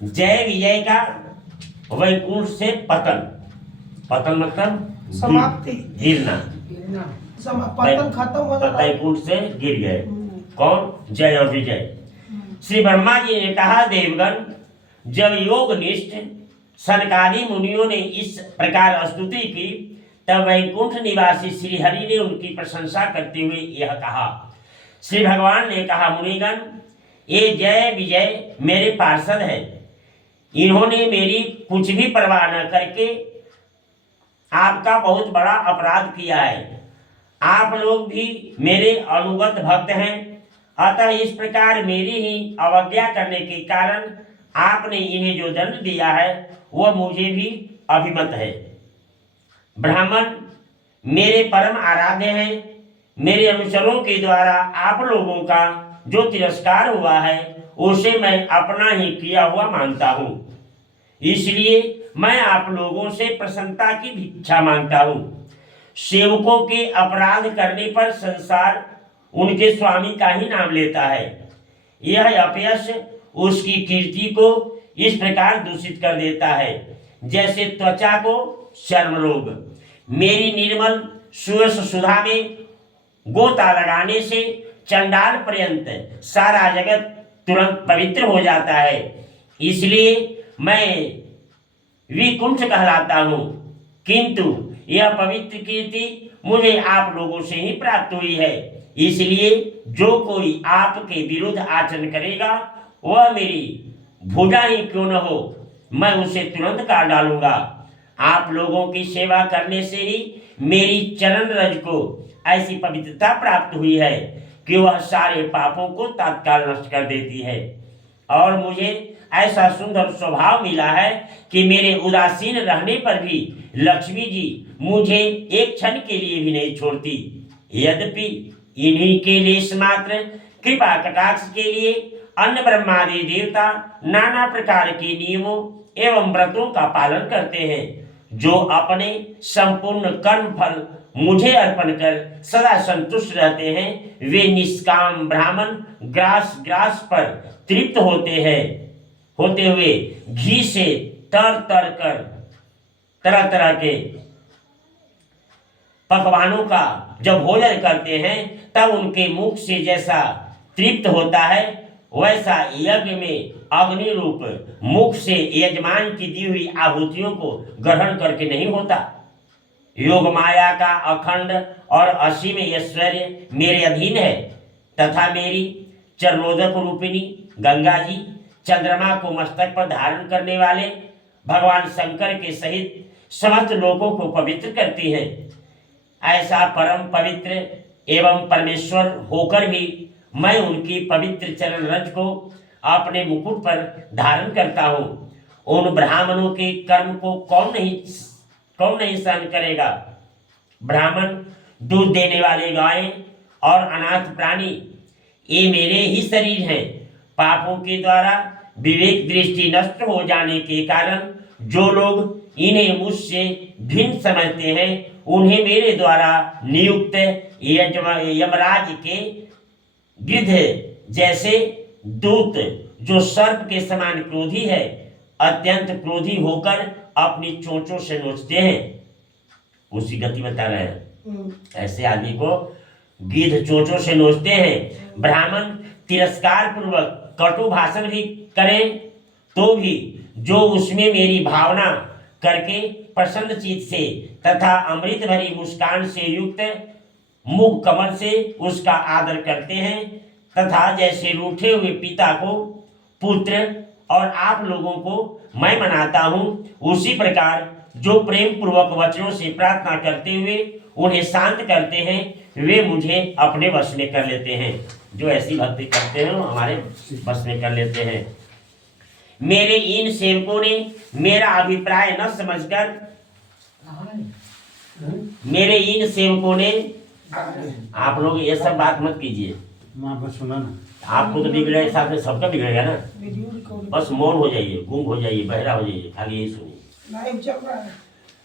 जय विजय का वैकुंठ से पतन, पतन मतलब समाप्ति, गिरना, पतन खत्म हो जाता है। वैकुंठ से गिर गए कौन? जय और विजय। श्री ब्रह्मा जी ने कहा, देवगण जब योग निष्ठ सनकादि मुनियों ने इस प्रकार स्तुति की, तब वैकुंठ निवासी श्री हरि ने उनकी प्रशंसा करते हुए यह कहा। श्री भगवान ने कहा, मुनिगण, ये जय विजय मेरे पार्षद है। इन्होंने मेरी कुछ भी परवाह न करके आपका बहुत बड़ा अपराध किया है। आप लोग भी मेरे अनुगत भक्त हैं, अतः इस प्रकार मेरी ही अवज्ञा करने के कारण आपने इन्हें जो दंड दिया है वह मुझे भी अभिमत है। ब्राह्मण मेरे परम आराध्य हैं। मेरे अनुचरों के द्वारा आप लोगों का जो तिरस्कार हुआ है उसे मैं अपना ही किया हुआ मानता हूँ, इसलिए मैं आप लोगों से प्रसन्नता की भिक्षा मांगता हूँ। सेवकों के अपराध करने पर संसार उनके स्वामी का ही नाम लेता है। यह अपयश उसकी कीर्ति को इस प्रकार दूषित कर देता है जैसे त्वचा को चर्म रोग। मेरी निर्मल सुयस सुधा में गोता लगाने से चंडाल पर्यंत सारा जगत तुरंत पवित्र हो जाता है, इसलिए मैं विकुंठ कहलाता हूँ। किंतु यह पवित्र कीर्ति मुझे आप लोगों से ही प्राप्त हुई है, इसलिए जो कोई आपके विरुद्ध आचरण करेगा वह मेरी भुजा ही क्यों न हो, मैं उसे तुरंत काट डालूंगा। आप लोगों की सेवा करने से ही मेरी चरण रज को ऐसी पवित्रता प्राप्त हुई है कि वह सारे पापों को तत्काल नष्ट कर देती है, और मुझे ऐसा सुंदर स्वभाव मिला है कि मेरे उदासीन रहने पर भी लक्ष्मी जी मुझे एक क्षण के लिए भी नहीं छोड़ती। यद्यपि इन्हीं के लिए मात्र कृपा कटाक्ष के लिए अन्य ब्रह्मादि देवता नाना प्रकार के नियमों एवं व्रतों का पालन करते हैं। जो अपने संपूर्ण कर्म फल मुझे अर्पण कर सदा संतुष्ट रहते हैं, वे निष्काम ब्राह्मण ग्रास ग्रास पर तृप्त होते हुए घी से तर तर कर तरह तरह के पकवानों का जब भोजन करते हैं तब उनके मुख से जैसा तृप्त होता है, वैसा यज्ञ में अग्नि रूप मुख से यजमान की दी हुई आहुतियों को ग्रहण करके नहीं होता। योग माया का अखंड और असीम ऐश्वर्य मेरे अधीन है, तथा मेरी चरणोदक रूपिणी गंगा जी चंद्रमा को मस्तक पर धारण करने वाले भगवान शंकर के सहित समस्त लोगों को पवित्र करती है। ऐसा परम पवित्र एवं परमेश्वर होकर भी मैं उनकी पवित्र चरण रज को अपने मुकुट पर धारण करता हूँ। उन ब्राह्मणों के कर्म को कौन नहीं सहन करेगा। ब्राह्मण, दूध देने वाले गायें और अनाथ प्राणी ये मेरे ही शरीर हैं। पापों के द्वारा विवेक दृष्टि नष्ट हो जाने के कारण जो लोग इन्हें मुझसे भिन्न समझते हैं, उन्हें मेरे द्वारा नियुक्त यमराज के गिद्ध जैसे दूत, जो सर्प के समान क्रोधी है, अत्यंत क्रोधी होकर अपनी चोंचों से नोचते हैं। उसी गति बता रहे हैं, ऐसे आदमी को गिद्ध चोंचों से नोचते हैं। ब्राह्मण तिरस्कार पूर्वक कटु भाषण भी करें तो भी जो उसमें मेरी भावना करके प्रसन्न चित्त से तथा अमृत भरी मुस्कान से युक्त मुख कमल से उसका आदर करते हैं, तथा जैसे रूठे हुए पिता को पुत्र और आप लोगों को मैं मनाता हूँ, उसी प्रकार जो प्रेम पूर्वक वचनों से प्रार्थना करते हुए उन्हें शांत करते हैं, वे मुझे अपने वश में कर लेते हैं। जो ऐसी भक्ति करते हैं वो हमारे वश में कर लेते हैं। मेरे इन सेवकों ने मेरा अभिप्राय न समझकर आप लोग ये सब बात मत कीजिए। सुना ना, आपको तो बिगड़े साथ में सबका बिगड़ेगा ना। बस मौन हो जाइए, गुम हो जाइए, बहरा हो जाइए, खाली यही सुनिए।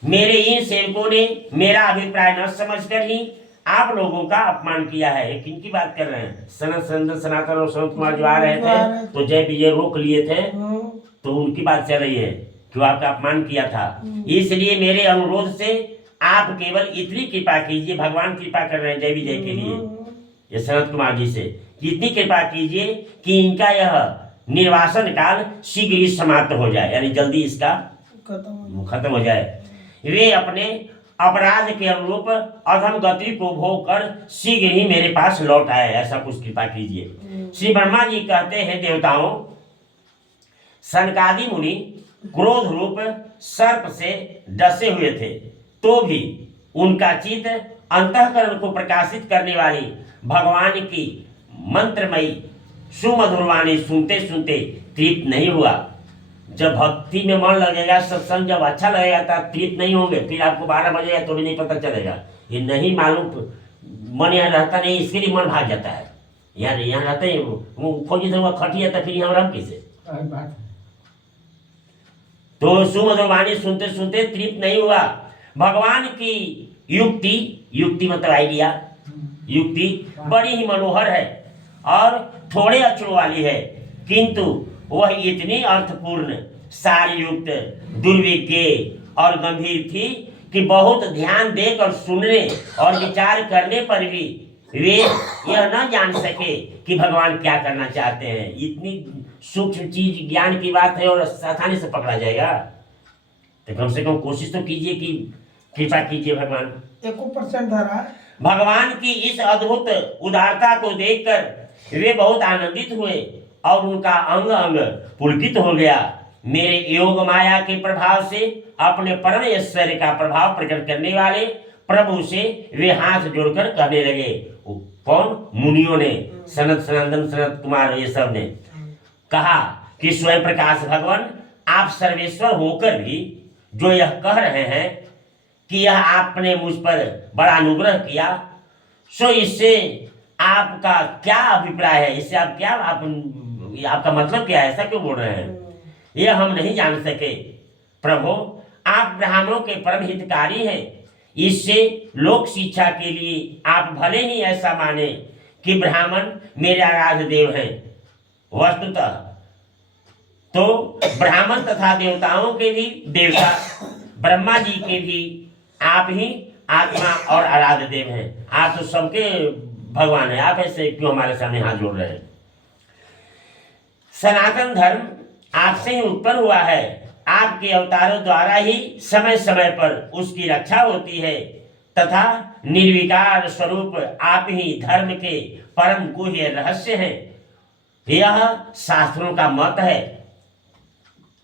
मेरे इन सेवकों ने मेरा अभिप्राय न समझकर ही आप लोगों का अपमान किया है। किनकी बात कर रहे हैं? सनातन और संत कुमार जो आ रहे थे तो जय विजय रोक लिए थे, तो उनकी बात चल रही है कि वो आपका अपमान किया था। इसलिए मेरे अनुरोध से आप केवल इतनी कृपा कीजिए, भगवान कृपा कर रहे हैं जय विजय के लिए ये सनत कुमार जी से, कि इतनी कृपा कीजिए कि इनका यह निर्वासन काल शीघ्र ही समाप्त हो जाए, यानी जल्दी इसका खत्म हो जाए। वे अपने अपराध के अनुरूप अधम गति को भोग कर शीघ्र ही मेरे पास लौट आए, ऐसा कुछ कृपा कीजिए। श्री ब्रह्मा जी कहते हैं, देवताओं, सनकादि मुनि क्रोध रूप सर्प से डसे हुए थे, तो भी उनका चित्त अंतःकरण को प्रकाशित करने वाली भगवान की मंत्रमयी सुमधुर वाणी सुनते सुनते तृप्त नहीं हुआ। जब भक्ति में मन लगेगा, सत्संग जब अच्छा लगेगा तब तृप्त नहीं होंगे, फिर आपको 12 बजेगा तो भी नहीं पता चलेगा। ये नहीं मालूम, मन यहाँ रहता नहीं, इसके लिए मन भाग जाता है। यहाँ रहते हैं वो खोजी से खटिया तो फिर यहाँ रह कैसे। तो सुमधुर वाणी सुनते सुनते तृप्त नहीं हुआ। भगवान की युक्ति मतलब आइडिया, युक्ति बड़ी ही मनोहर है और थोड़े अक्षरों वाली है, किंतु वह इतनी अर्थपूर्ण, सारयुक्त, दुर्विज्ञ और गंभीर थी कि बहुत ध्यान देकर सुनने और विचार करने पर भी वे यह न जान सके कि भगवान क्या करना चाहते हैं। इतनी सूक्ष्म चीज ज्ञान की बात है और आसानी से पकड़ा जाएगा, तो कम से कम कोशिश तो कीजिए कि कृपा कीजिए भगवान। 1% धरा। भगवान की इस अद्भुत उदारता को देखकर वे बहुत आनंदित हुए और उनका अंग अंग पुलकित हो गया। मेरे योग माया के प्रभाव से अपने परम ऐश्वर्य का प्रभाव प्रकट करने वाले प्रभु से वे हाथ जोड़कर कहने लगे। कौन? मुनियों ने, सनत सनंदन, सनत कुमार, ये सब ने कहा कि स्वयं प्रकाश भगवान, आप सर्वेश्वर होकर भी जो यह कह रहे हैं कि यह आपने मुझ पर बड़ा अनुग्रह किया, सो इससे आपका क्या अभिप्राय है? इससे आप क्या आपका मतलब क्या है? ऐसा क्यों बोल रहे हैं? यह हम नहीं जान सके। प्रभु, आप ब्राह्मणों के परम हितकारी हैं। इससे लोक शिक्षा के लिए आप भले ही ऐसा माने कि ब्राह्मण मेरे आराध्य देव हैं। वस्तुतः तो ब्राह्मण तथा देवताओं के भी देवता, ब्रह्मा जी के भी आप ही आत्मा और आराध्य देव हैं। आप तो सबके भगवान हैं, आप ऐसे क्यों हमारे सामने हाथ जोड़ रहे हैं? सनातन धर्म आपसे ही उत्पन्न हुआ है। आपके अवतारों द्वारा ही समय समय पर उसकी रक्षा होती है तथा निर्विकार स्वरूप आप ही धर्म के परम गुह्य रहस्य हैं। यह शास्त्रों का मत है।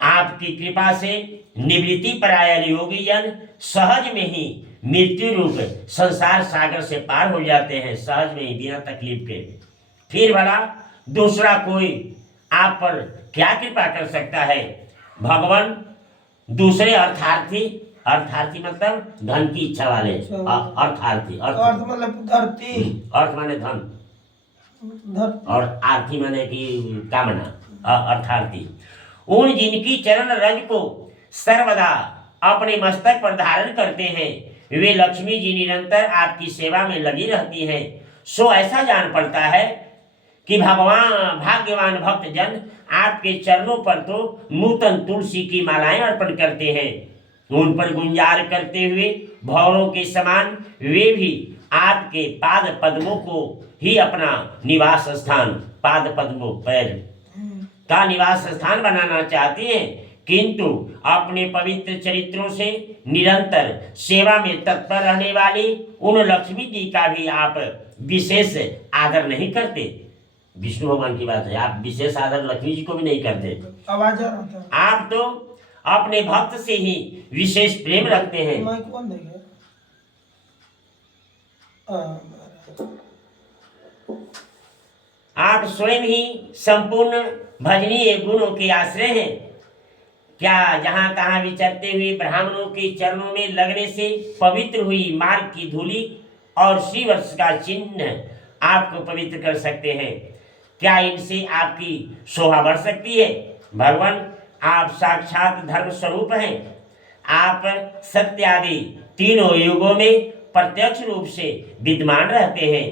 आपकी कृपा से निवृत्ति परायण योगी जन सहज में ही मृत्यु रूप संसार सागर से पार हो जाते हैं, सहज में ही, बिना तकलीफ के। फिर भला दूसरा कोई आप पर क्या कृपा कर सकता है? भगवान दूसरे अर्थार्थी, अर्थार्थी मतलब धन की इच्छा वाले, अर्थार्थी, अर्थ मतलब धरती, अर्थ माने धन और आर्थी माने कि कामना, अर्थार्थी। उन जिनकी चरण रज को सर्वदा अपने मस्तक पर धारण करते हैं, वे लक्ष्मी जी निरंतर आपकी सेवा में लगी रहती हैं। सो ऐसा जान पड़ता है कि भगवान भाग्यवान भक्त जन आपके चरणों पर तो नूतन तुलसी की मालाएं अर्पण करते हैं। उन पर गुंजार करते हुए भौरों के समान वे भी आपके पाद पद्मों को ही अपना निवास स्थान, पाद पद्मों, पैर का निवास स्थान बनाना चाहते हैं, किंतु अपने पवित्र चरित्रों से निरंतर सेवा में तत्पर रहने वाली उन लक्ष्मी जी का भी आप विशेष आदर नहीं करते। विष्णु भगवान की बात है, आप विशेष आदर लक्ष्मी जी को भी नहीं करते। आवाज आ रहा था। आप तो अपने भक्त से ही विशेष प्रेम रखते हैं। कौन देगा? आप स्वयं ही संपूर्ण भजनीय गुणों के आश्रय हैं। क्या जहां तहां विचरते हुए ब्राह्मणों के चरणों में लगने से पवित्र हुई मार्ग की धूलि और श्रीवत्स का चिन्ह आपको पवित्र कर सकते हैं? क्या इनसे आपकी शोभा बढ़ सकती है? भगवान, आप साक्षात धर्म स्वरूप हैं। आप सत्य आदि तीनों युगों में प्रत्यक्ष रूप से विद्यमान रहते हैं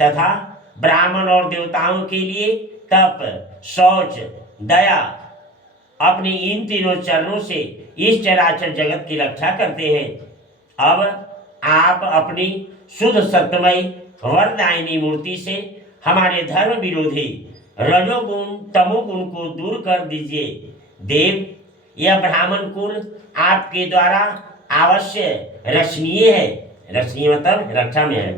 तथा ब्राह्मण और देवताओं के लिए तप, शौच, दया अपने इन तीनों चरणों से इस चराचर जगत की रक्षा करते हैं। अब आप अपनी शुद्ध सत्यमय वरदायिनी मूर्ति से हमारे धर्म विरोधी रजोगुण तमोगुण को दूर कर दीजिए। देव, यह ब्राह्मण कुल आपके द्वारा अवश्य रक्षणीय है। रक्षणीय मतलब रक्षा में है।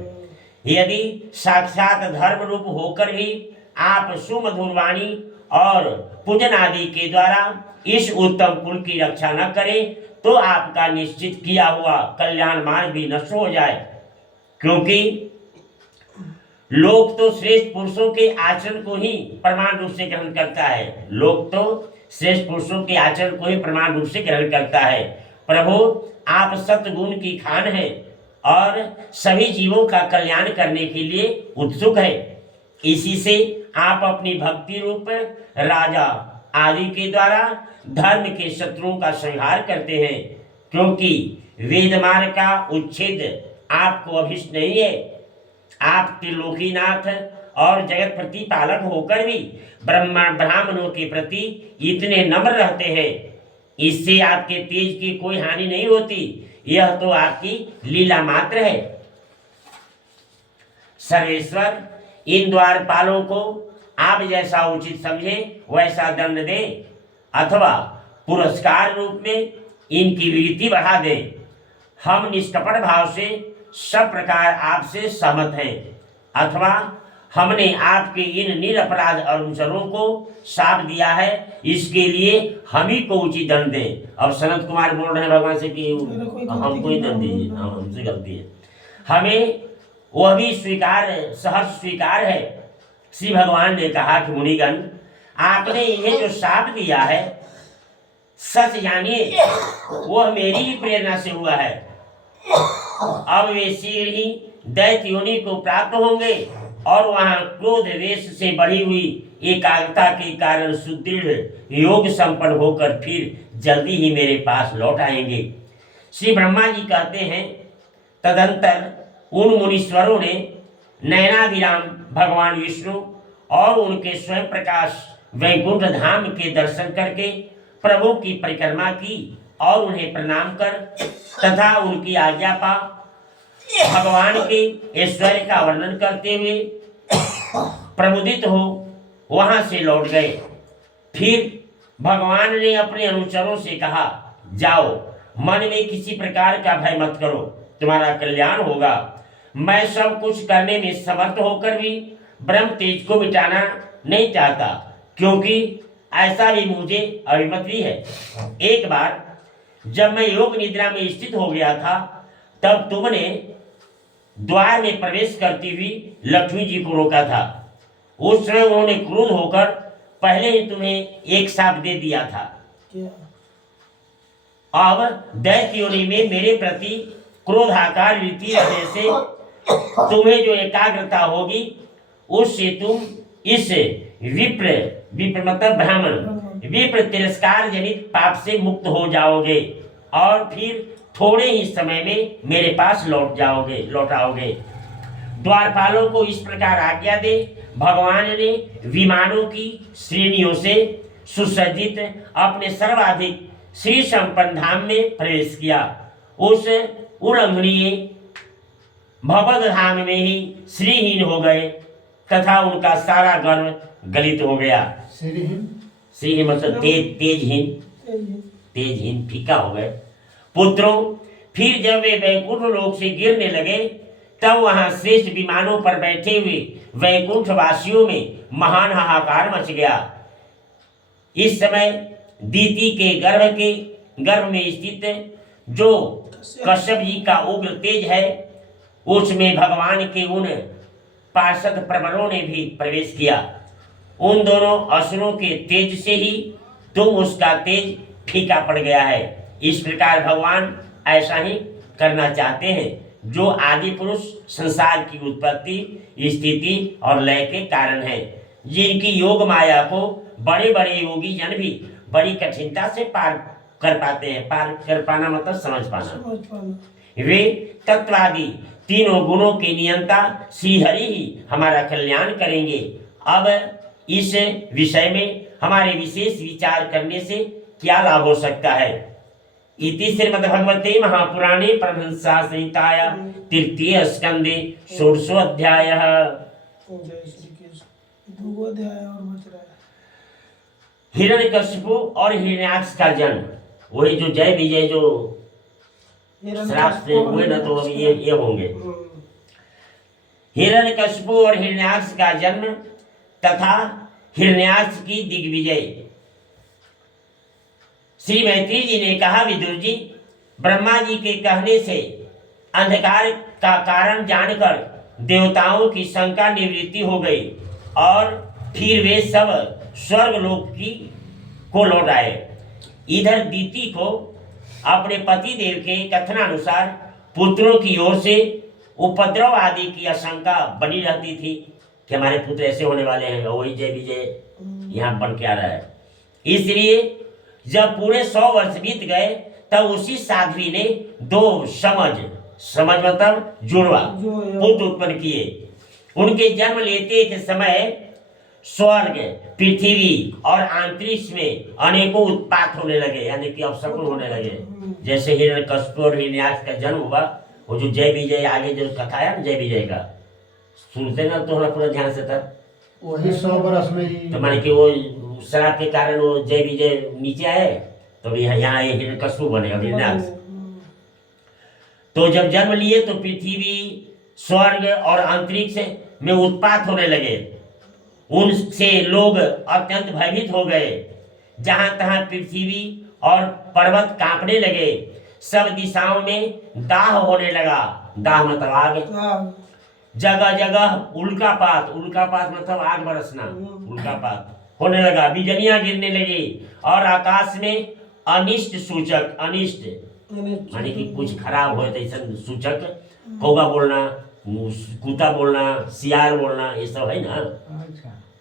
यदि साक्षात धर्म रूप होकर भी आप सुमधुर वाणी और पूजन आदि के द्वारा इस उत्तम कुल की रक्षा न करें तो आपका निश्चित किया हुआ कल्याण मार्ग भी नष्ट हो जाए। क्योंकि लोक तो श्रेष्ठ पुरुषों के आचरण को ही प्रमाण रूप से ग्रहण करता है। लोक तो श्रेष्ठ पुरुषों के आचरण को ही प्रमाण रूप से ग्रहण करता है। प्रभु, आप सत्गुण की खान हैं और सभी जीवों का कल्याण करने के लिए उत्सुक है। इसी से आप अपनी भक्ति रूप राजा आदि के द्वारा धर्म के शत्रुओं का संहार करते हैं। क्योंकि वेद मार्ग का उच्छेद आपको अभिष्ट नहीं है। आप त्रिलोकीनाथ और जगत प्रतिपालक होकर भी ब्राह्मणों के प्रति इतने नम्र रहते हैं। इससे आपके तेज की कोई हानि नहीं होती। यह तो आपकी लीला मात्र है। सर्वेश्वर, इन द्वारपालों को आप जैसा उचित समझे वैसा दंड दें अथवा पुरस्कार रूप में इनकी वृत्ति बढ़ा दें। हम निष्कपट भाव से सब प्रकार आपसे सहमत हैं। अथवा हमने आपके इन निरपराध अनुचरों को शाप दिया है, इसके लिए हम ही को उचित दंड दें। अब सनत कुमार बोल रहे हैं भगवान से कि हमको ही दंड दीजिए, हमसे गलती है। हमें वह भी सहर्ष स्वीकार है। श्री भगवान ने कहा कि मुनिगण, आपने इन्हें जो शाप दिया है, सच जानिए वह मेरी ही प्रेरणा से हुआ है। अब वे शीघ्र ही दैत्य योनि को प्राप्त होंगे और वहां क्रोध वेश से बढ़ी हुई एकाग्रता के कारण सुदृढ़ योग संपन्न होकर फिर जल्दी ही मेरे पास लौट आएंगे। श्री ब्रह्मा जी कहते हैं, तदंतर उन मुनीश्वरों ने नयनाभिराम भगवान विष्णु और उनके स्वयं प्रकाश वैकुंठ धाम के दर्शन करके प्रभु की परिक्रमा की और उन्हें प्रणाम कर तथा उनकी आज्ञा पा भगवान के ऐश्वर्य का वर्णन करते हुए प्रमुदित हो वहां से लौट गए। फिर भगवान ने अपने अनुचरों से कहा, जाओ, मन में किसी प्रकार का भय मत करो, तुम्हारा कल्याण होगा। मैं सब कुछ करने में समर्थ होकर भी ब्रह्म तेज को मिटाना नहीं चाहता, क्योंकि ऐसा भी मुझे अभिमत भी है। एक बार जब मैं योग निद्रा में स्थित हो गया था, तब तुमने द्वार में प्रवेश करती हुई लक्ष्मी जी को रोका था। उस समय उन्होंने क्रोध होकर पहले ही तुम्हें एक शाप दे दिया था। अब दैत्य योनि में मेरे प्रति क्रोधाकार वृत्ति रहने से तुम्हें जो एकाग्रता होगी, उससे तुम इस विप्र मतलब ब्राह्मण विप्र तिरस्कार जनित पाप से मुक्त हो जाओगे और फिर थोड़े ही समय में मेरे पास लौट आओगे। द्वारपालों को इस प्रकार आज्ञा दे भगवान ने विमानों की श्रेणियों से सुसज्जित अपने सर्वाधिक श्री संपन्न धाम में प्रवेश किया। उस उल्लंघनीय भगवद धाम में ही श्रीहीन हो गए तथा उनका सारा गर्व गलित हो गया। श्रीहीन मतलब तेजहीन फीका हो गए। पुत्रों, फिर जब वे वैकुंठ लोक से गिरने लगे, तब वहां श्रेष्ठ विमानों पर बैठे हुए वैकुंठ वासियों में महान हाहाकार मच गया। इस समय दीति के गर्भ में स्थित जो कश्यप जी का उग्र तेज है, उसमें भगवान के उन पार्षद प्रवरों ने भी प्रवेश किया। उन दोनों असुरों के तेज से ही तुम उसका तेज फीका पड़ गया है। इस प्रकार भगवान ऐसा ही करना चाहते हैं, जो आदि पुरुष संसार की उत्पत्ति, स्थिति और लय के कारण है, जिनकी योग माया को बड़े बड़े योगी जन भी बड़ी कठिनता से पार कर पाते हैं। पार कर पाना मतलब समझ पाना। वे तत्वादि तीनों गुणों के नियंता श्री हरि ही हमारा कल्याण करेंगे। अब इस विषय में हमारे विशेष विचार करने से क्या लाभ हो सकता है। इति श्रीमद्भगवते महापुराणे परमहंसा संहिताया तृतीय स्कंदे षोडशो अध्याय। जय श्री कृष्ण। दो अध्याय और बच रहा है। हिरण्यकशिपु और हिरण्याक्ष का जन्म, वही जो जय विजय जो श्राप से हुए ना, तो अब ये होंगे। हिरण्यकशिपु और हिरण्याक्ष का जन्म तथा हिरण्याक्ष की दिग्विजय। श्री मैत्री जी ने कहा, विदुर जी, ब्रह्मा जी के कहने से अंधकार का कारण जानकर देवताओं की शंका निवृत्ति हो गई और फिर वे सब स्वर्ग लोक को लौट आए। इधर दीति को अपने पति देव के कथनानुसार पुत्रों की ओर से उपद्रव आदि की आशंका बनी रहती थी कि हमारे पुत्र ऐसे होने वाले हैं, वही जय विजय यहाँ बन के आ रहा है। इसलिए जब पूरे 100 वर्ष बीत गए तब उसी साध्वी ने 2 समझ मतलब जुड़वा पुत्र उत्पन्न किए। उनके जन्म लेते के समय स्वर्ग, पृथ्वी और अंतरिक्ष में अनेकों उत्पात होने लगे, यानी कि अपशकुन होने लगे। जैसे हिरण्यकशिपु और हिरण्याक्ष का जन्म हुआ, वो जो जय विजय आगे जो कथा है जय विजय का सुनते ना, तो हमारा पूरा ध्यान से था वही 100 वर्ष में ही, तो माने कि वो श्राप के कारण वो जय विजय नीचे आए, तो यहाँ हिरण्यकशिपु बने और हिरण्याक्ष। तो जब जन्म लिए तो पृथ्वी, स्वर्ग और अंतरिक्ष में उत्पात होने लगे। उनसे लोग अत्यंत भयभीत हो गए। जहां तहां पृथ्वी और पर्वत कांपने लगे। सब दिशाओं में दाह होने लगा। दाह मतलब आग। जगह जगह उल्कापात मतलब आग बरसना, उल्कापात होने लगा। बिजलियां गिरने लगी और आकाश में अनिष्ट सूचक, अनिष्ट माने कि कुछ खराब हो ऐसा सूचक, कौवा बोलना, कुत्ता बोलना, सियार बोलना, ये सब है ना।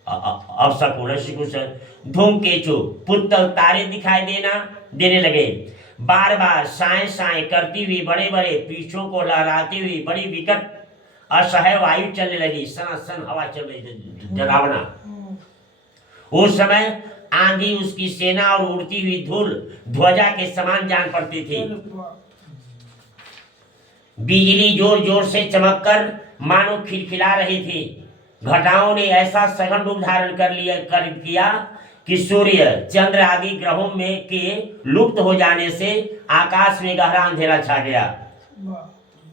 अपशकुन, शिकुशन, धूमकेतु, पुतल, तारे दिखाई देने लगे। बार बार साए साए करती हुई बड़े बड़े पीछों को लहराती हुई बड़ी विकट असह्य वायु चलने लगी। सनासन हवा चल रही थी, डरावना। उस समय आंधी उसकी सेना और उड़ती हुई धूल ध्वजा के समान जान पड़ती थी। बिजली जोर जोर से चमककर मानो खिलखिला रही थी। घटाओं ने ऐसा सघन रूप धारण कर किया कि सूर्य, चंद्र आदि ग्रहों में के लुप्त हो जाने से आकाश में गहरा अंधेरा छा गया।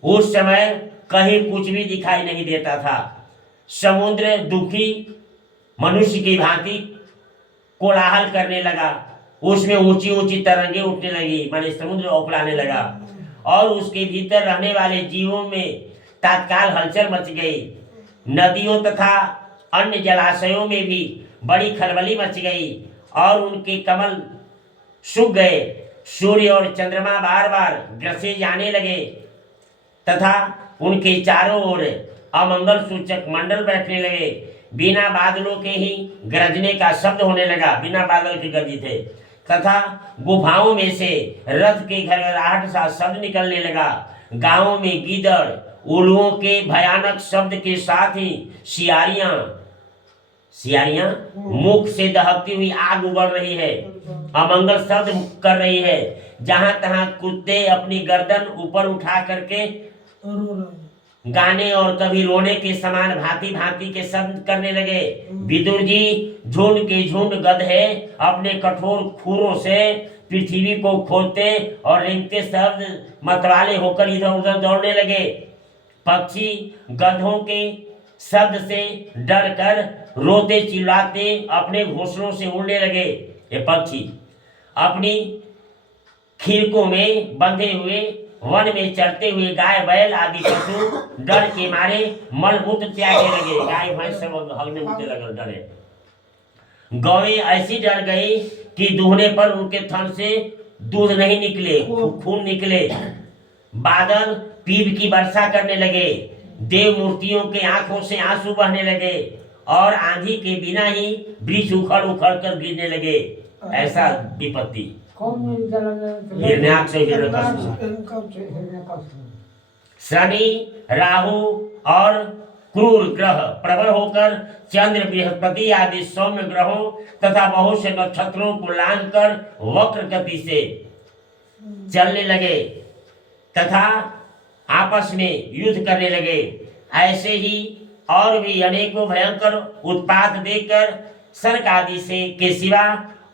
उस समय कहीं कुछ भी दिखाई नहीं देता था। समुद्र दुखी मनुष्य की भांति कोलाहल करने लगा। उसमें ऊंची ऊंची तरंगे उठने लगी, माने समुद्र उफलाने लगा और उसके भीतर रहने वाले जीवों में तत्काल हलचल मच गई। नदियों तथा अन्य जलाशयों में भी बड़ी खलबली मच गई और उनके कमल सूख गए। सूर्य और चंद्रमा बार बार ग्रसे जाने लगे तथा उनके चारों ओर अमंगल सूचक मंडल बैठने लगे। बिना बादलों के ही गरजने का शब्द होने लगा, बिना बादल के गरजी थे। तथा गुफाओं में से रथ के घरघराहट सा शब्द निकलने लगा। गांवों में गीदड़, उल्लुओं के भयानक शब्द के साथ ही सियारियां मुख से दहकती हुई आग उबल रही है, अमंगल शब्द कर रही है। जहां तहां कुत्ते अपनी गर्दन ऊपर उठा करके गाने और कभी रोने के समान भांति भांति के शब्द करने लगे। विदुर जी, झुंड के झुंड गधे अपने कठोर खुरों से पृथ्वी को खोदते और रेंगते शब्द मतवाले होकर इधर उधर दौड़ने लगे। पक्षी गधों के शब्द से डर कर रोते चिल्लाते अपने घोंसलों से उड़ने लगे। ये पक्षी अपनी खिड़कों में बंधे हुए वन में चरते हुए गाय बैल आदि पशु डर के मारे मलमूत्र त्यागने लगे। गाय भैंस सब हगने मुझे लगल डरे। गौएं ऐसी डर गई कि दूहने पर उनके थन से दूध नहीं निकले, खून निकले। बादल पीप की वर्षा करने लगे। देव मूर्तियों के आंखों से आंसू बहने लगे और आंधी के बिना ही वृक्ष उखड़ उखड़ कर गिरने लगे। ऐसा विपत्ति हिरण्याक्ष शनि, राहु और क्रूर ग्रह प्रबल होकर चंद्र बृहस्पति आदि सौम्य ग्रहों तथा बहुत से नक्षत्रों को लांघकर वक्र गति से चलने लगे तथा आपस में युद्ध करने लगे। ऐसे ही और भी अनेकों भयंकर उत्पात देकर सर्क आदि से के सिवा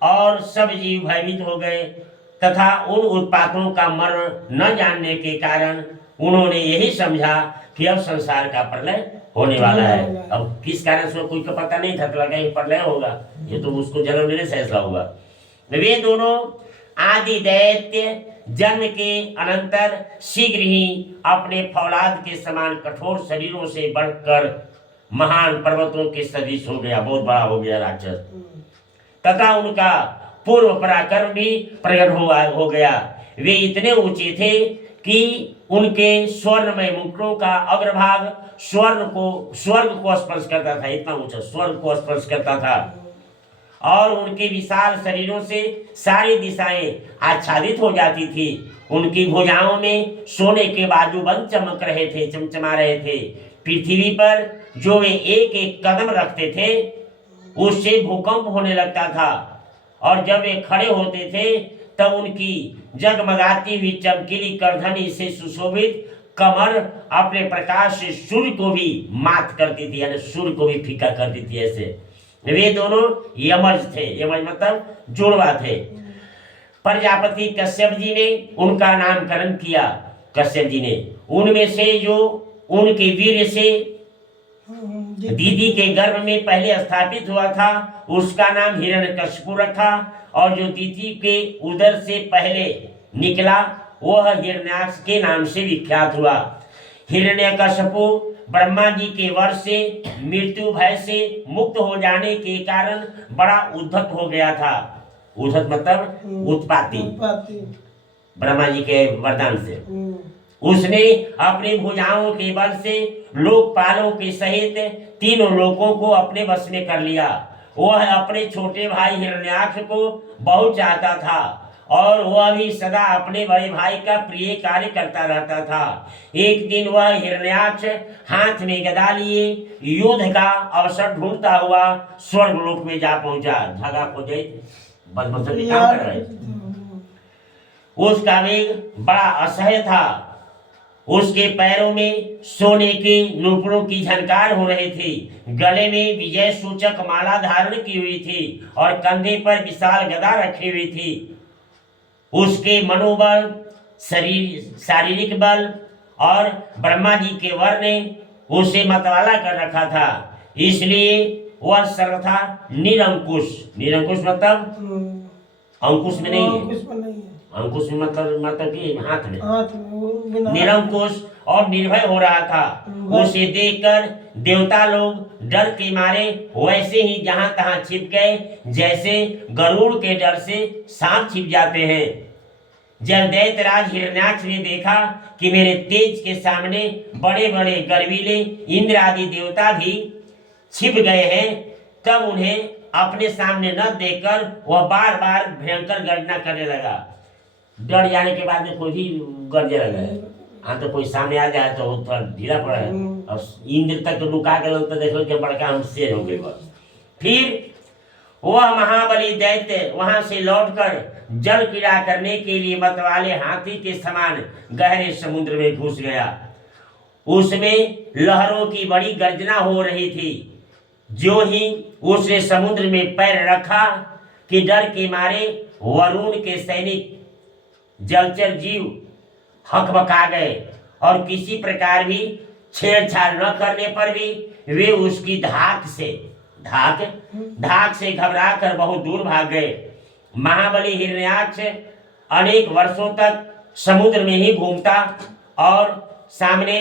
और सब जीव भयभीत हो गए तथा उन उत्पातों का मरण न जानने के कारण उन्होंने यही समझा कि अब संसार का प्रलय होने वाला है। अब किस कारण से कोई को पता नहीं था, तो लगा ये प्रलय होगा, ये तो उसको जन्म लेने से ऐसा होगा। वे दोनों आदि दैत्य जन्म के अनंतर शीघ्र ही अपने फौलाद के समान कठोर शरीरों से बढ़कर महान पर्वतों के सदृश हो गया, बहुत बड़ा हो गया राक्षस, तथा उनका पूर्व पराक्रम भी प्रकट हो गया। वे इतने ऊंचे थे कि उनके स्वर्णमय मुकुटों का अग्रभाग स्वर्ग को स्पर्श करता था, इतना ऊंचा स्वर्ग को स्पर्श करता था, और उनके विशाल शरीरों से सारी दिशाएं आच्छादित हो जाती थी। उनकी भुजाओं में सोने के बाजूबंद चमक रहे थे, चमचमा रहे थे। पृथ्वी पर जो वे एक एक कदम रखते थे उससे भूकंप होने लगता था, और जब वे खड़े होते थे तब उनकी जगमगाती हुई चमकीली करधनी से सुशोभित कमर अपने प्रकाश से सूर्य को भी मात करती थी, यानी सूर्य को भी फीका करती थी। ऐसे वे दोनों यमज थे, यमज मतलब जुड़वा थे। प्रजापति कश्यप जी ने उनका नामकरण किया। कश्यप जी ने उनमें से जो उनके वीर्य से दीदी के गर्भ में पहले स्थापित हुआ था उसका नाम हिरण्यकशिपु रखा, और जो दीदी के उदर से पहले निकला वह हिरण्याक्ष के नाम से विख्यात हुआ। हिरण्यकशिपु ब्रह्मा जी के वर से मृत्यु भय से मुक्त हो जाने के कारण बड़ा उद्धत हो गया था। उद्धत मतलब उत्पाती, ब्रह्मा जी के वरदान से उसने अपनी भुजाओं के बल से लोकपालों के सहित तीनों लोकों को अपने वश में कर लिया। वह अपने छोटे भाई हिरण्याक्ष को बहुत चाहता था और वह भी सदा अपने बड़े भाई का प्रिय कार्य करता रहता था। एक दिन वह हिरण्याक्ष हाथ में गदा लिए युद्ध का अवसर ढूंढता हुआ स्वर्ग लोक में जा पहुंचा। धागा को जय बस काम कर रहे। उसका वेग बड़ा असह्य था। उसके पैरों में सोने के नूपुरों की झनकार हो रही थी, गले में विजय सूचक माला धारण की हुई थी और कंधे पर विशाल गदा रखी हुई थी। उसके मनोबल, शारीरिक बल और ब्रह्मा जी के वर ने उसे मतवाला कर रखा था, इसलिए वह सर्वथा निरंकुश, निरंकुश मतलब अंकुश में नहीं है, अंकुश में मतलब कि हाथ में निरंकुश और निर्भय हो रहा था। उसे देखकर देवता लोग डर के मारे वैसे ही जहां तहां छिप गए, जैसे गरुड़ के डर से सांप छिप जाते हैं। जब दैत्यराज हिरण्याक्ष ने देखा कि मेरे तेज के सामने बड़े बड़े गर्वीले इंद्र आदि देवता भी छिप गए हैं, तब उन्हें अपने सामने न देखकर वह बार बार भयंकर गर्जना करने लगा। डर जाने के बाद में कोई भी गरजे लगा है, हाँ तो कोई सामने आ जाए तो थोड़ा ढीला पड़ा है, और इंद्र तक तो लुका के लोग तो देखो कि बड़का हम शेर हो गए। फिर वह महाबली दैत्य वहां से लौटकर जल क्रीड़ा करने के लिए मतवाले हाथी के समान गहरे समुद्र में घुस गया। उसमें लहरों की बड़ी गर्जना हो रही थी। जो ही उसने समुद्र में पैर रखा कि डर के मारे वरुण के सैनिक जलचर जीव हकबका गए, और किसी प्रकार भी छेड़छाड़ न करने पर भी वे उसकी धाक से घबराकर बहुत दूर भाग गए। महाबली हिरण्याक्ष अनेक वर्षों तक समुद्र में ही घूमता और सामने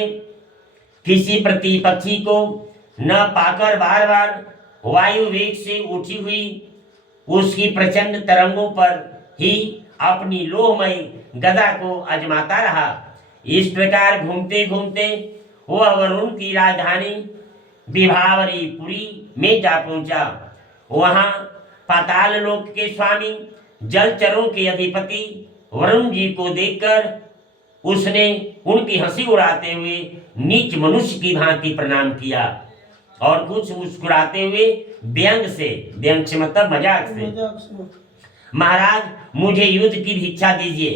किसी प्रतिपक्षी को न पाकर बार बार वायु वेग से उठी हुई उसकी प्रचंड तरंगों पर ही अपनी लोहमय गदा को आजमाता रहा। इस प्रकार घूमते घूमते वह वरुण की राजधानी विभावरीपुरी में जा पहुंचा। वहां पाताल लोक के स्वामी जलचरों के अधिपति वरुण जी को देखकर उसने उनकी हंसी उड़ाते हुए नीच मनुष्य की भांति प्रणाम किया और कुछ मुस्कुराते हुए व्यंग से मतलब मजाक से, मजाक से महाराज मुझे युद्ध की भिक्षा दीजिए।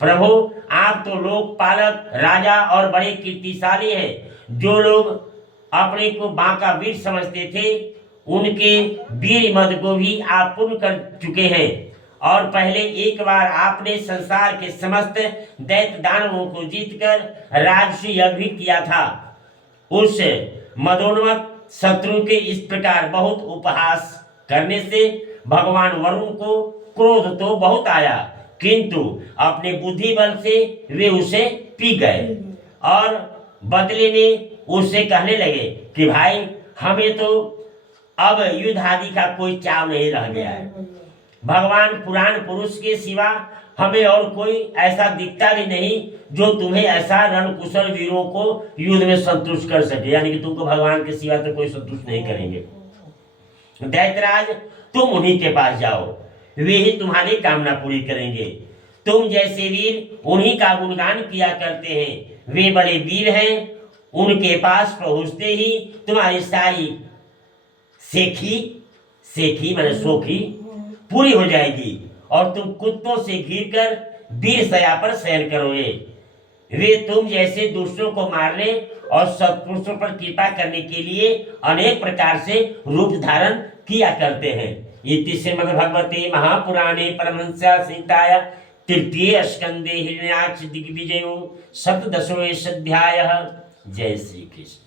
प्रभु आप तो लोकपालक राजा और बड़े कीर्तिशाली हैं। जो लोग अपने को बांका वीर समझते थे उनके वीर मद को भी आप पूर्ण कर चुके हैं। और पहले एक बार आपने संसार के समस्त दैत्य दानवों को जीतकर राजसी यज्ञ भी किया था। उस मदोन्मत्त शत्रु के इस प्रकार बहुत उपहास करने से भगवान वरुण को क्रोध तो बहुत आया, किंतु अपने बुद्धि बल से वे उसे पी गए और बदले में उससे कहने लगे कि भाई हमें तो अब युद्ध आदि का कोई चाव नहीं रह गया है। भगवान पुराण पुरुष के सिवा हमें और कोई ऐसा दिखता भी नहीं जो तुम्हें ऐसा रणकुशल वीरों को युद्ध में संतुष्ट कर सके, यानी कि तुमको भगवान के सिवा तो कोई संतुष्ट नहीं करेंगे। दैत्यराज तुम उन्हीं के पास जाओ, वे ही तुम्हारी कामना पूरी करेंगे। तुम जैसे वीर उन्हीं का गुणगान किया करते हैं, वे बड़े वीर हैं। उनके पास पहुंचते ही तुम्हारी सारी सेखी मैंने सोखी पूरी हो जाएगी और तुम कुत्तों से घिरकर वीर सया पर शयन करोगे। वे तुम जैसे दुष्टों को मारने और सत्पुरुषों पर कृपा करने के लिए अनेक प्रकार से रूप धारण किया करते हैं। इति श्रीमद्भगवते महापुराणे परमहंस्या संहितायां तृतीय स्कंदे हिरण्याक्ष दिग्विजयो सप्तदशोऽध्यायः अध्यायः। जय श्री कृष्ण।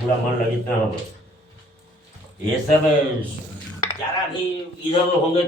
पूरा मन लगे इतना होगा। ये सब ज्यादा भी इधर होंगे